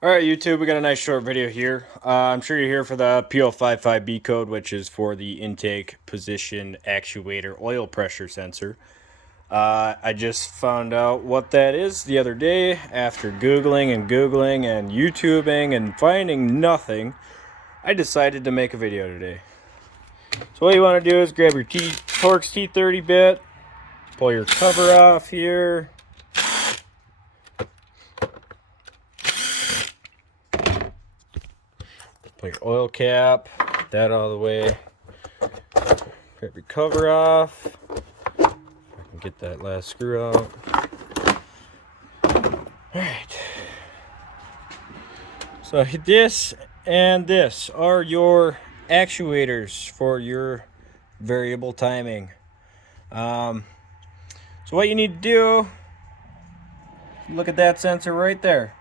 All right, YouTube, we got a nice short video here. I'm sure you're here for the P055b code, which is for the intake position actuator oil pressure sensor. I just found out what that is the other day after Googling and YouTubing and finding nothing. I decided to make a video today. So what you want to do is grab your Torx T30 bit, pull your cover off here. Pull your oil cap, get that out of the way. Grab your cover off. I can get that last screw out. Alright. So this and this are your actuators for your variable timing. So what you need to do, look at that sensor right there.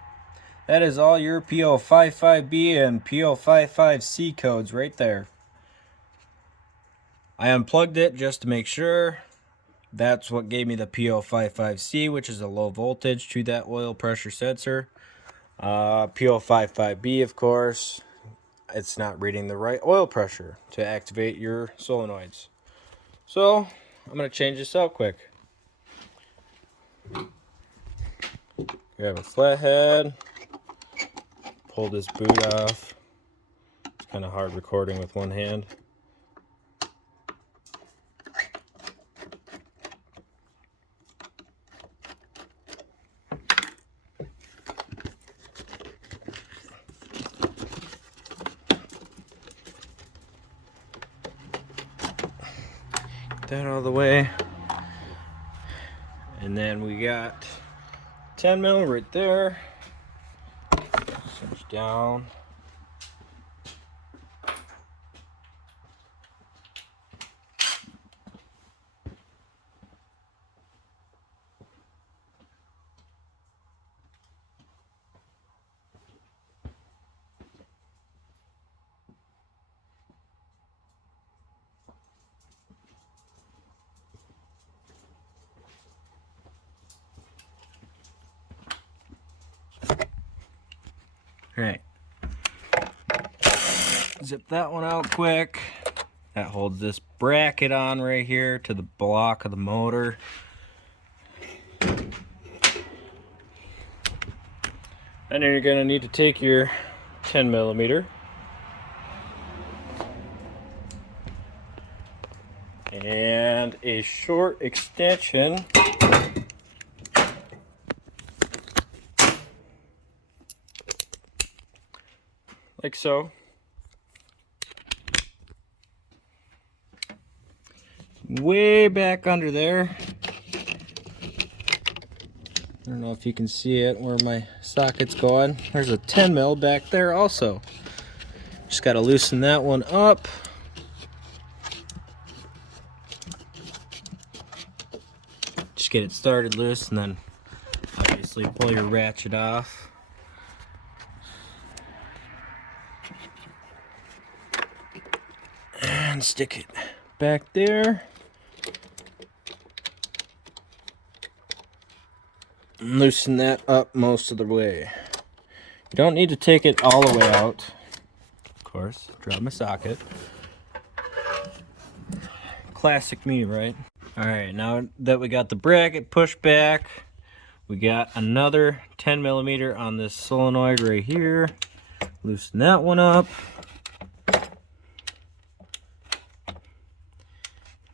That is all your P055b and P055C codes right there. I unplugged it just to make sure. That's what gave me the P055C, which is a low voltage to that oil pressure sensor. P055b, of course, it's not reading the right oil pressure to activate your solenoids. So I'm going to change this out quick. Grab a flathead. Pull this boot off. It's kind of hard recording with one hand. Get that out of the way. And then we got 10 mil right there. Cinch down. Alright. Zip that one out quick. That holds this bracket on right here to the block of the motor. And then you're going to need to take your 10 millimeter and a short extension like so. Way back under there. I don't know if you can see it where my socket's going. There's a 10 mil back there also. Just got to loosen that one up. Just get it started loose and then obviously pull your ratchet off. And stick it back there. And loosen that up most of the way. You don't need to take it all the way out. Of course, drop my socket. Classic me, right? Alright, now that we got the bracket pushed back, we got another 10 millimeter on this solenoid right here. Loosen that one up.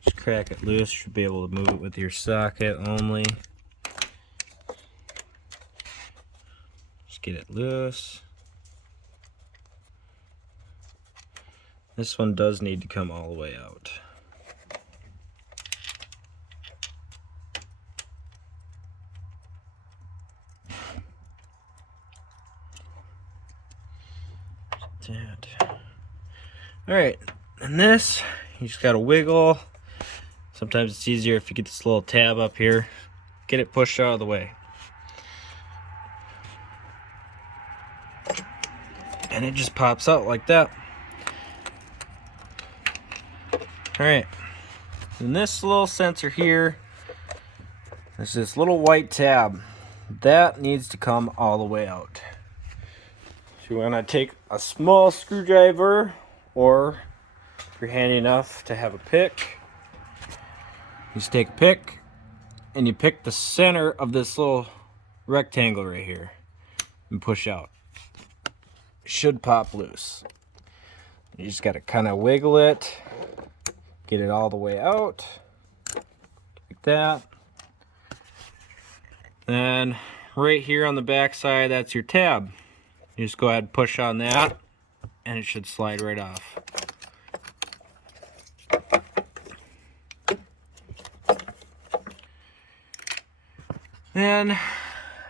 Just crack it loose. Should be able to move it with your socket only. Just get it loose. This one does need to come all the way out. Alright, and this, you just gotta wiggle. Sometimes it's easier if you get this little tab up here. Get it pushed out of the way. And it just pops out like that. Alright, and this little sensor here, there's this little white tab. That needs to come all the way out. So you want to take a small screwdriver, or if you're handy enough to have a pick, you just take a pick and you pick the center of this little rectangle right here and push out. It should pop loose. You just got to kind of wiggle it, get it all the way out, like that. Then right here on the back side, that's your tab. You just go ahead and push on that, and it should slide right off. And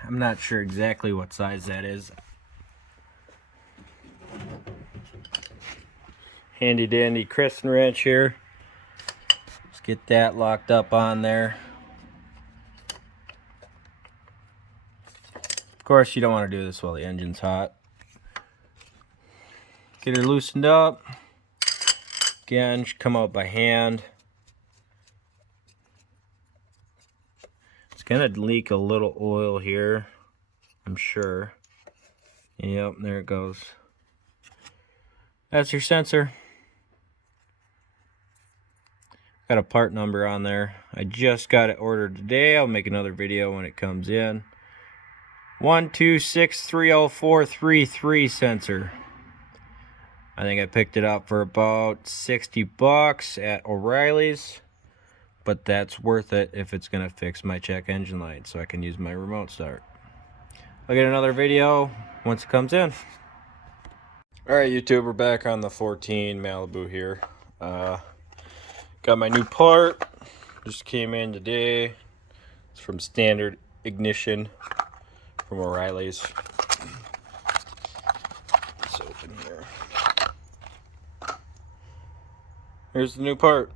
I'm not sure exactly what size that is. Handy dandy Crescent wrench here. Let's get that locked up on there. Of course, you don't want to do this while the engine's hot. Get her loosened up. Again, should come out by hand. It's gonna leak a little oil here, I'm sure. Yep, there it goes. That's your sensor. Got a part number on there. I just got it ordered today. I'll make another video when it comes in. 1263043 sensor. I think I picked it up for about 60 bucks at O'Reilly's, but that's worth it if it's gonna fix my check engine light so I can use my remote start. I'll get another video once it comes in. Alright YouTube, we're back on the 14 Malibu here. Got my new part, just came in today. It's from Standard Ignition from O'Reilly's. Let's open here. Here's the new part.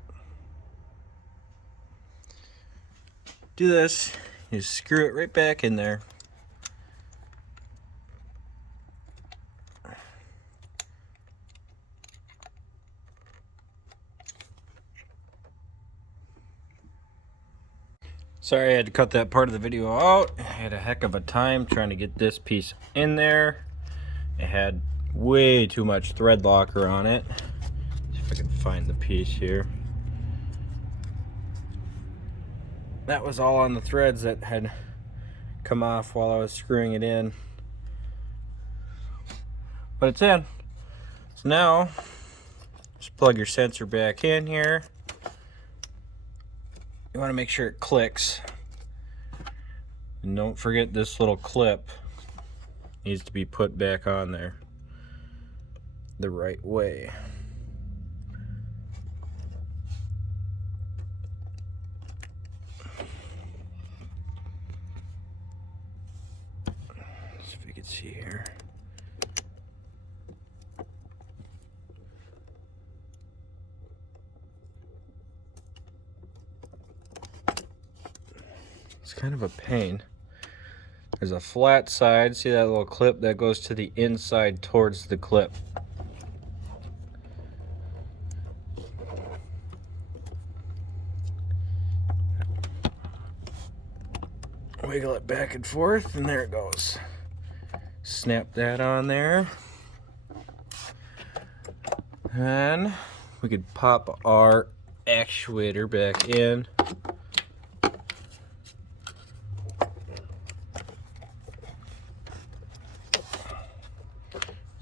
Do this, you just screw it right back in there. Sorry I had to cut that part of the video out. I had a heck of a time trying to get this piece in there. It had way too much thread locker on it. See if I can find the piece here. That was all on the threads that had come off while I was screwing it in. But it's in. So now, just plug your sensor back in here. You want to make sure it clicks. And don't forget this little clip needs to be put back on there the right way. Let's see if we can see here. It's kind of a pain. There's a flat side. See that little clip that goes to the inside towards the clip. Wiggle it back and forth, and there it goes. Snap that on there. And we could pop our actuator back in.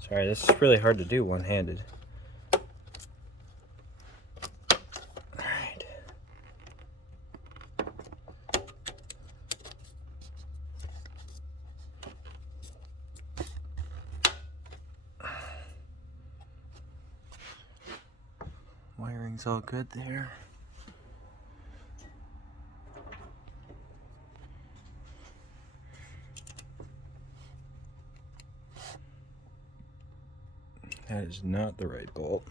Sorry, this is really hard to do one-handed. Alright. Wiring's all good there. That is not the right bolt.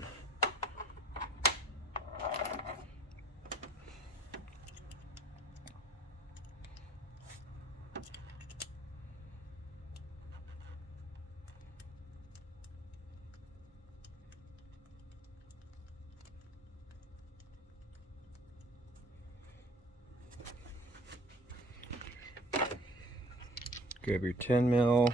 Grab your 10 mil.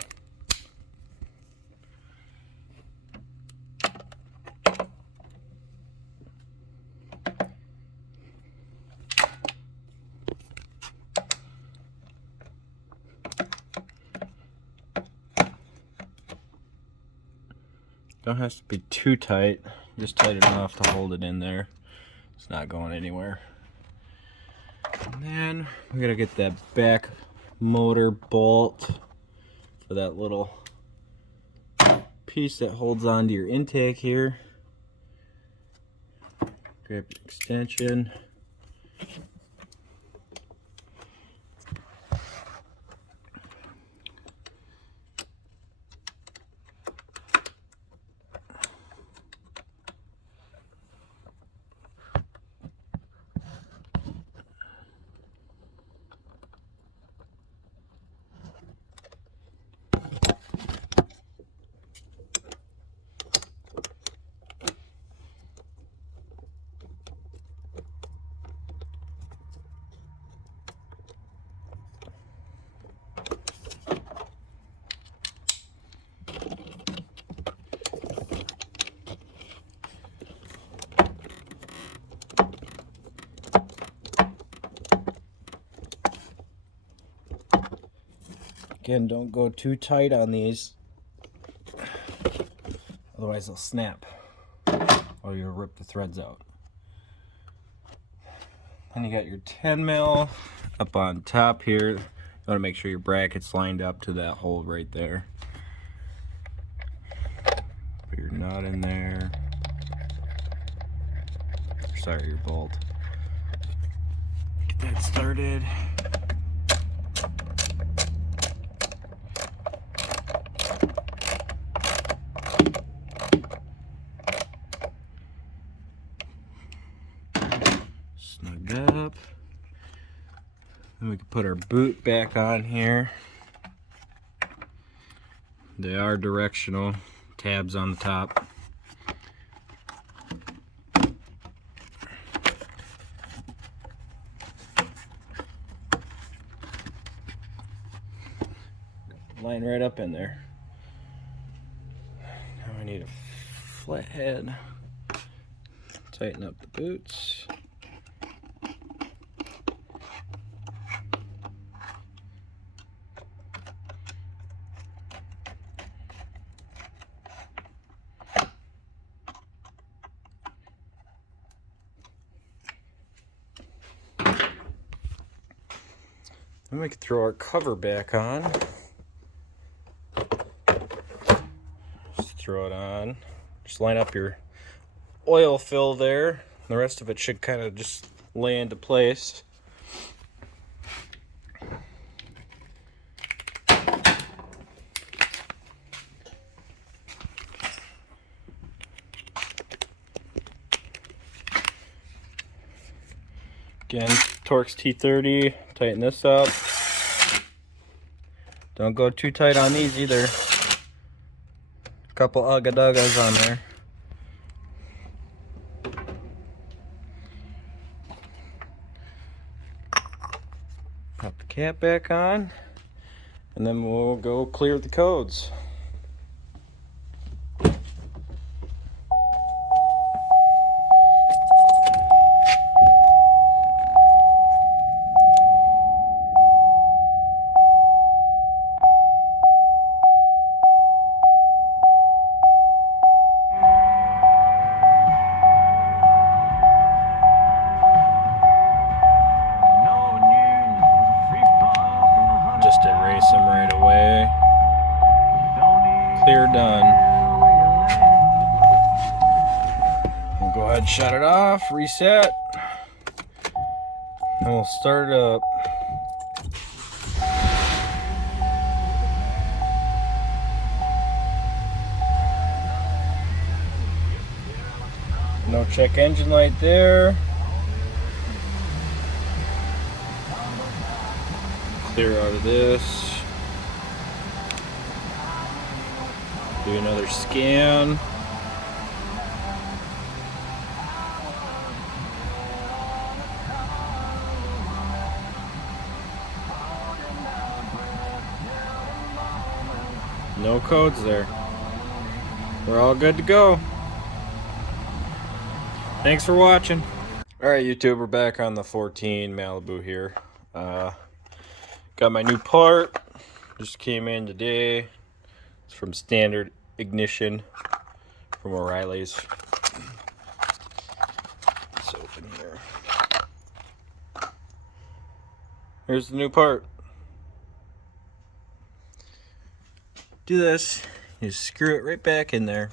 Don't have to be too tight, just tight enough to hold it in there. It's not going anywhere. And then we gotta get that back motor bolt for that little piece that holds onto your intake here. Grab an extension. Again, don't go too tight on these, otherwise they'll snap or you'll rip the threads out. Then you got your 10 mil up on top here. You want to make sure your bracket's lined up to that hole right there. Put your nut in there. Sorry, your bolt. Get that started. Snug up. Then we can put our boot back on here. They are directional, tabs on the top. Line right up in there. Now I need a flat head. Tighten up the boots. Then we can throw our cover back on. Just throw it on. Just line up your oil fill there. The rest of it should kind of just lay into place. Again, Torx T30, tighten this up. Don't go too tight on these either. A couple ugga-duggas on there. Pop the cap back on, and then we'll go clear the codes. Just erase them right away. Clear, done. We'll go ahead and shut it off, reset, and we'll start it up. No check engine light there. Clear out of this. Do another scan. No codes there. We're all good to go. Thanks for watching. Alright YouTube, we're back on the 14 Malibu here. Got my new part. Just came in today. It's from Standard Ignition. from O'Reilly's. Let's open here. Here's the new part. Do this, you screw it right back in there.